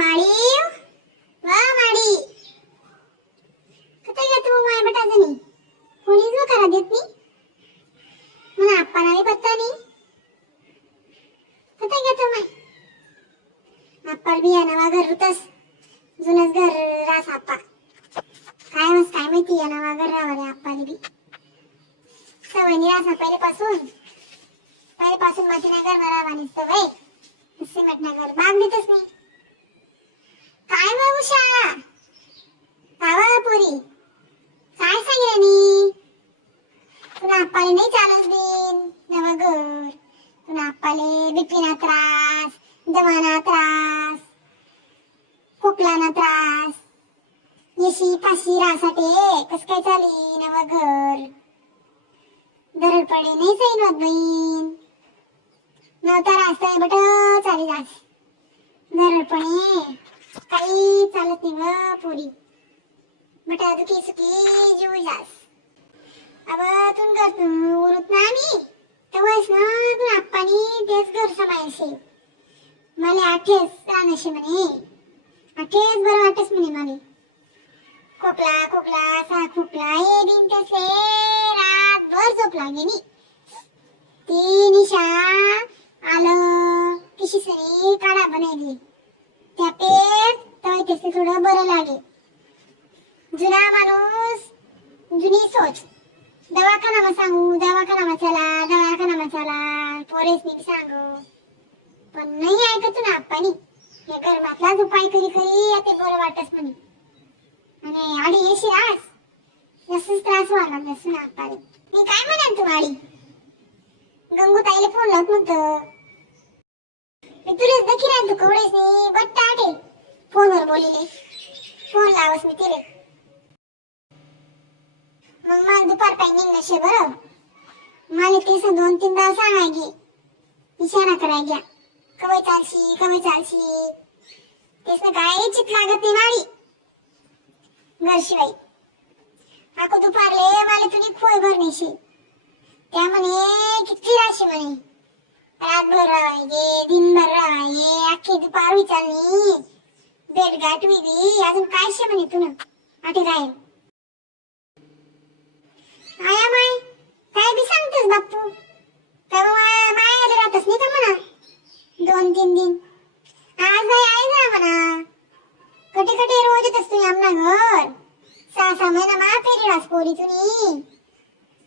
माळी वा माळी कता गया तू माय बेटा जनी कोणी जो करा देत नी मला आप्पा नाही पत्ता नी कता गया तू माय आप्पा भी नवा घर रुतस जुनच घर रास आप्पा काय माहिती या नवा घर रावा रे आप्पानी बी सवय नी रास पहिलेपासून मातीना घर रावानी सवय सिमेंट नगर बांध देतच नाही काय मग उषा कावा पोरी काय सांगितलं तुला आप्पाले नाही चालत दिन नवा घर तुला आप्पाले बीपीना त्रास दमाना त्रास खोकलाना त्रास येशी फाशी रासाठी कस काय चाली नवा घर दरड पडे नाही सैन होत बहीण नवता रास्ता बेटा चाली जास दरडपणे काही चालत नाही व पोरी बेटा दुखी सुखी जीव जास अब तुन घर तू उरत ना मी तेव्हाच ना तुन आप्पानी तेच घर समायशे मला आठेच राहण्याशे म्हणे आठेच बरं वाटस म्हणे मला खोकला खोकला सा खोकला हे दिन तसे रातभर झोप लागेनी ती निशा आलं किशी सरी काढा बनायली त्या पेट तर त्याचे थोडं बरं लागे जुना माणूस जुनी सोच दवाखाना मसाला पोरेस नी सांगू पण नाही ऐकत ना आप्पानी या गरमातलाच उपाय करी ते बरं वाटस म्हणे आणि आडी येशी रास जसंच त्रास व्हायला नसून आप्पानी मी काय म्हणाल तू आडी गंगू ताईला फोन लावत म्हणतं मी तुलाच देखी राहत तू कवडेस नी बट्टा आडे फोनवर बोलिले फोन लावस मी तिले मग मला दुपार काही निघणं बरं मला तेच 2-3दा सांगायगी इशारा करायग्या कवय चालशी तेच ना काय चित लागत नाही माळी घरशिवाय आको दुपारले मला तुझी खोय भरणीशी त्या म्हणे किती राशी म्हणे रातभर राहायगे दिनभर राहायगे अख्खी दुपार विचारली बेट गाठवी बी अजून काय शे म्हणे तुन आठी राहील आया माय काय बी सांगतोस बाप्पू काय मायाला राहतस नाही का म्हणा 2-3 दिन आज बाई आई जा म्हणा कटे रोज येतस तुम्ही आमना घर 6 महिना मा फेरी रास पोरी तुम्ही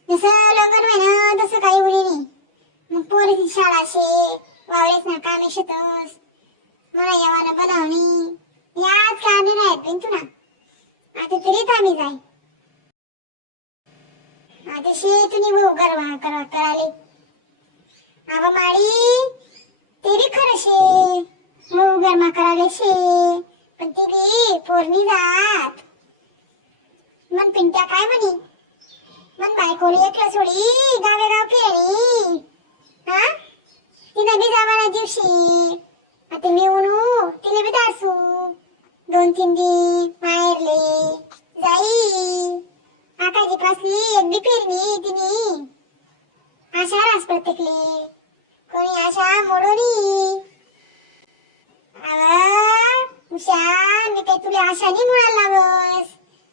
जसं लग्न महिना तसं काही उरी नाही मग पोरीची शाळा शे वावळेच ना कामे शेतस मला यावाला बनवणी याच काढणे राहत तुला आता तरी थांबी जाय आता शे तुम्ही भाऊ गरवा कळाले आवा माळी ते बी खरं शे भाऊ गरमा कराले शे पण ते बी पोरणी जात मन पिंट्या काय म्हणे मन बायकोली एकलं सोडी गावेगाव फिरणी हा तिला बी जावाना दिवशी आता मी उनू तिला बी दासू 2-3 दिन माहेरले जाई आकाजी पासली एक बी फिरणी तिने आशा रास प्रत्येकले कोणी आशा मोडोनी उषा मी काही तुला आशानी मुळाला लावस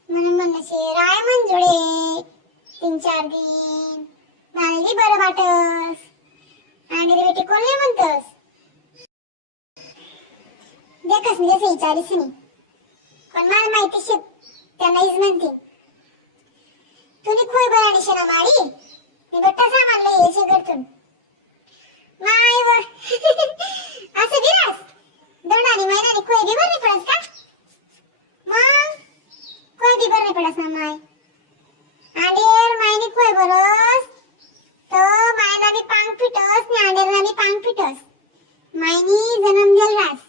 म्हणून म्हणशे राय मंजुळे 3-4 दिन मला बरं वाटस आणि रे बेटी कोण म्हणतस देखस मी जसे विचारीस नाही पण मला माहिती शे त्यांनाच म्हणते तुनी खोय बनाडी शे ना माडी मी बट्टा सामानला यायचे करतून माय व असं बिरास दंडानी महिन्यानी खोय बी बरं पडस का मग खोय बी बरं पडस ना माय आंडेर मायनी खोय बरस तो मायना बी पांग पिटस ने आंडेरना बी पांग पिटस मायनी जन्म देल रास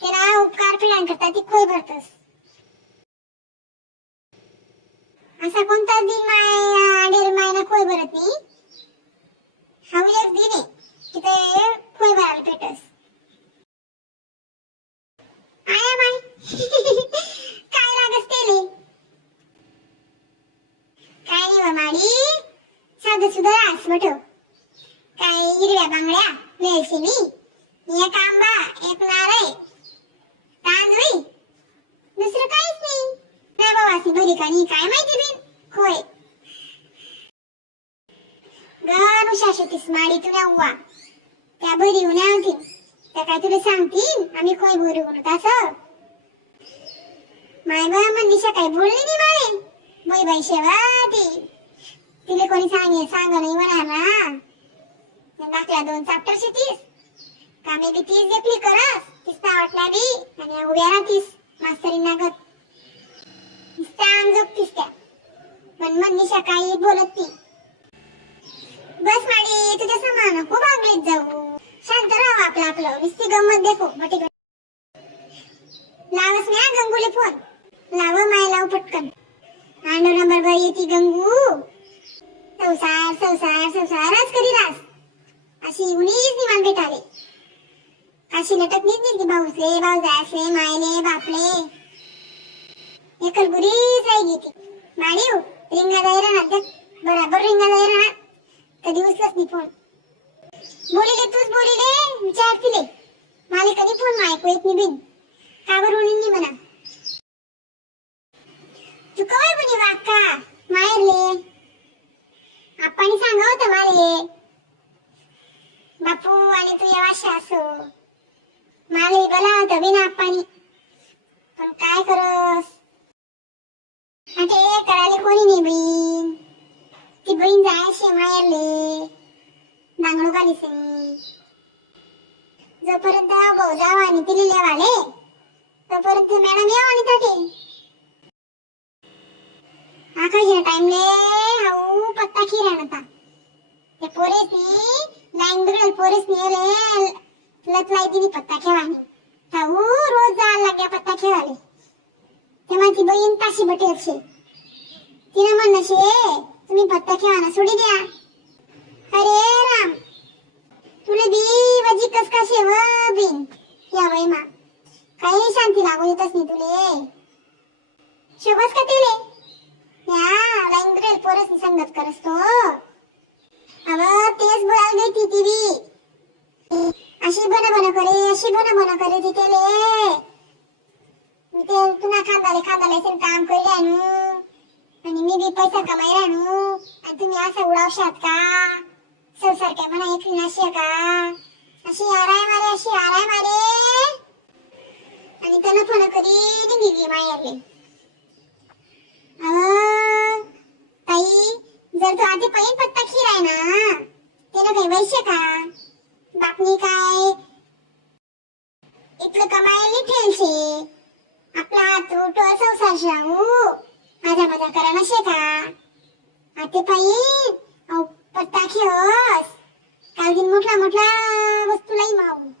तेरा उपकार पिढ्यां करता ती खोय भरतस असा कोणता दिन आंडेर मायना खोय भरत नाही हा एक दिन आहे की ते खोय भरायला पेटस आया माय काय लागस तेले काय नाही व माडी साधं सुद्धा रास बटो काय हिरव्या बांगड्या मिळायची मी एक आंबा एक नारळ ठिकाणी काय माहिती बिन खोय गण उशाशतीस माडीतून अव्वा त्या बरी उन्या होती त्या काय तुला सांगतील आम्ही खोय बोरू म्हणत असं माय बा मनीषा काय बोलली नाही बाई बाई बाई शेवा तिला कोणी सांग नाही म्हणा ना दाखला 2 चॅप्टर शितीस कामे बी 30 देखली करस तिसता वाटला बी आणि उभ्या राहतीस मास्तरींना गत सांग झोपतीस त्या पण मनीषा काही बोलत ती बस माडी तुझ्या समान खूप आगळीत जाऊ शांत राहा आपलं नुसती गंमत देखो बटी लावस ना गंगूले फोन लाव माय लाव पटकन आंडो नंबर बर येती गंगू संसारच कधी रास अशी उनीच निवान भेटाले अशी लटकनीच नाही ती भाऊसले भाऊजासले मायले बापले एकल गुरीच राहिली ती माडीव रिंगा जायरा ना बराबर रिंगा जायरा ना कधी उचलत नाही फोन बोलिले विचारतिले माले कधी फोन ऐकू येत नाही बिन का बरं नाही म्हणा तू कवाय म्हणे वाक्का मायरले आप्पानी सांगा होतं माले बापू आणि तू येवाशा असो माले बला होतं बिन आप्पानी पण काय करस अटे करायला कोणी नाही बहीण ती बहीण जायशी मायरले नांगडू कालीस जोपर्यंत भाऊ जावा आणि तिला लेवाले तोपर्यंत मॅडम याव आणि ताटे आकाशच्या टाइमले हाऊ पत्ता खिरा नता ते पोरेसनी लाईन बिगडल पोरेसनी लत लाई दिली पत्ता खेळाने हाऊ रोज जायला लाग्या पत्ता खेळाले तेव्हा ती बहीण ताशी बटेल शे तिने म्हणलं शे तुम्ही पत्ता खेळाना सोडी द्या अरे राम तुला बी वजी कस का शेव बिन या बाई मा काही शांती लागू येतच नाही तुले शोभस का तिले या लाईन बिगडल पोरेसनी संगत करस तो अब तेच बोलायला गई ती बी अशी बन करे ती तेले मी ते तुना खांदाले सेन काम करी आणू आणि मी बी पैसा कमाई राहणू आणि तुम्ही असं उडावशात का संसार काय म्हणा एक नाशी का अशी आराय मारे आणि त्यानं फोन कधी निघली मायाले ताई जर तू आधी पहिन पत्ता खिराय ना त्याला काही वैश्य का बापनी काय इतकं कमायला ठेलशे आपला हात उठो संसार शाहू माझा करा नशे का आते पाहिन पत्ता खेळस काल दिन मोठला वस्तू लाई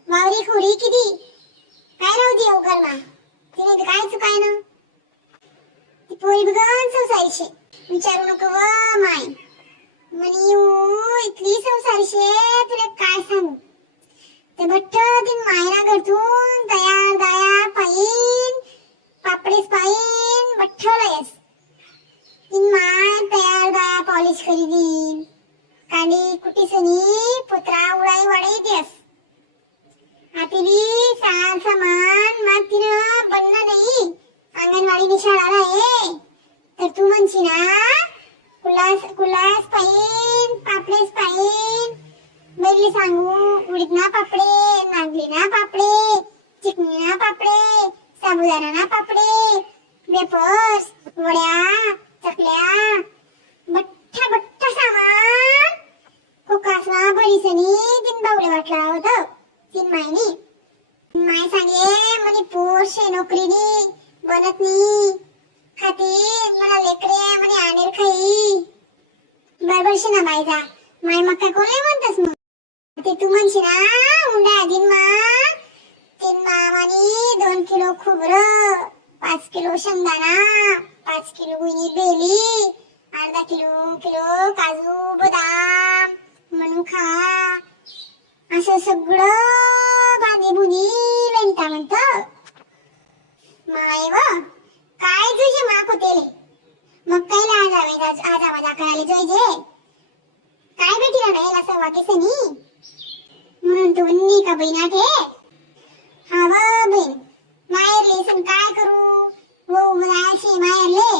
वावरी खोरी किती काय राहू दे अवघरमा तिने काय चुकाय ना ती पोरी बघन संसारीशे विचारू नको व माय म्हणी इतली संसारीशे तुला काय सांगू ते भट्ट तीन मायरा घरतून तयार पाहिन पापडेच पाहिन बठ्ठलयस तीन माय तयार पॉलिश करी दिन काली कुटीसनी पुत्रा उडाई वाडाई देस आतिली साल सामान मातीनं बनना नाही अंगणवाडी शाळा आहे तर तू म्हणशी ना कुलास पाहिन पापडेच पाहिन बैली सांगू उडीद ना पापडे नागली ना पापडे चिकनी ना पापडे साबुदाणा ना पापडे वेफर्स वड्या चकल्या बठ्ठा सामान कोकासवा बरीसनी तीन बावले वाटला होतं 3 महिने माय सांगे म्हणे पोरशे नोकरीनी बनत नी खाते मला लेकरे म्हणे आणेल खाई बरोबरशी ना बायजा माय मक्का कोले म्हणतस मग ते तू म्हणशी ना उंडा दिन मा 3 मामानी 2 किलो खोबरं 5 किलो शेंगदाणा 5 किलो गुनी बेली अर्धा किलो काजू बदाम मनुका असं सगळं बांधी बुनी लेंटा म्हणतं माय व काय तुझे माक होतेले मग कायला आजा माझा करायला जोयजे काय भेटीला नाही असं वाकेसनी म्हणून तू उन्नी का बहिणा ठे हा व बहीण मायरले सण काय करू हो मला अशी मायरले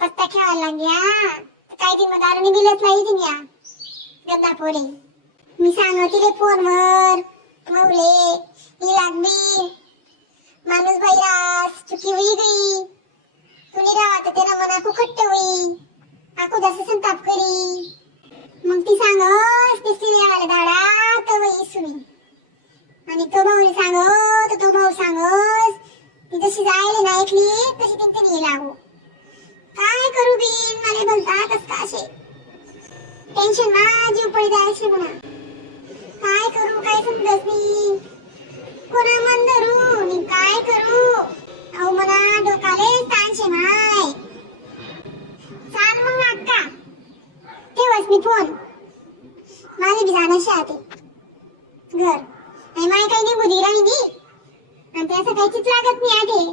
पत्ता खेळायला लागल्या काय ती मग दारूने बिलच नाही तिने या गद्दा पोरी मी सांगते फोनवर मौले ही लागली माणूस बाईरास चुकी हुई गई तुनी राहत तेरा मना को खट्ट हुई आको जसं संताप करी मग ती सांगस ते सिरियाला दाडा तो वही सुनी आणि तो भाऊ सांगत तो भाऊ सांगस ती जशी जायला नाही ऐकली तशी तिथे नाही लागू काय करू बिन मला बोलतात असता असे टेन्शन मा जीव पडी जायचे म्हणा काय करू काय समजत नाही कोणा मन धरू मी काय करू अहो मना डोकाले ताणशे माय चाल मग अक्का ठेवस मी फोन माझे बी जाण्याशी आते घर नाही माय काही निघू दि राहिली आणि त्याचं काहीच लागत नाही आते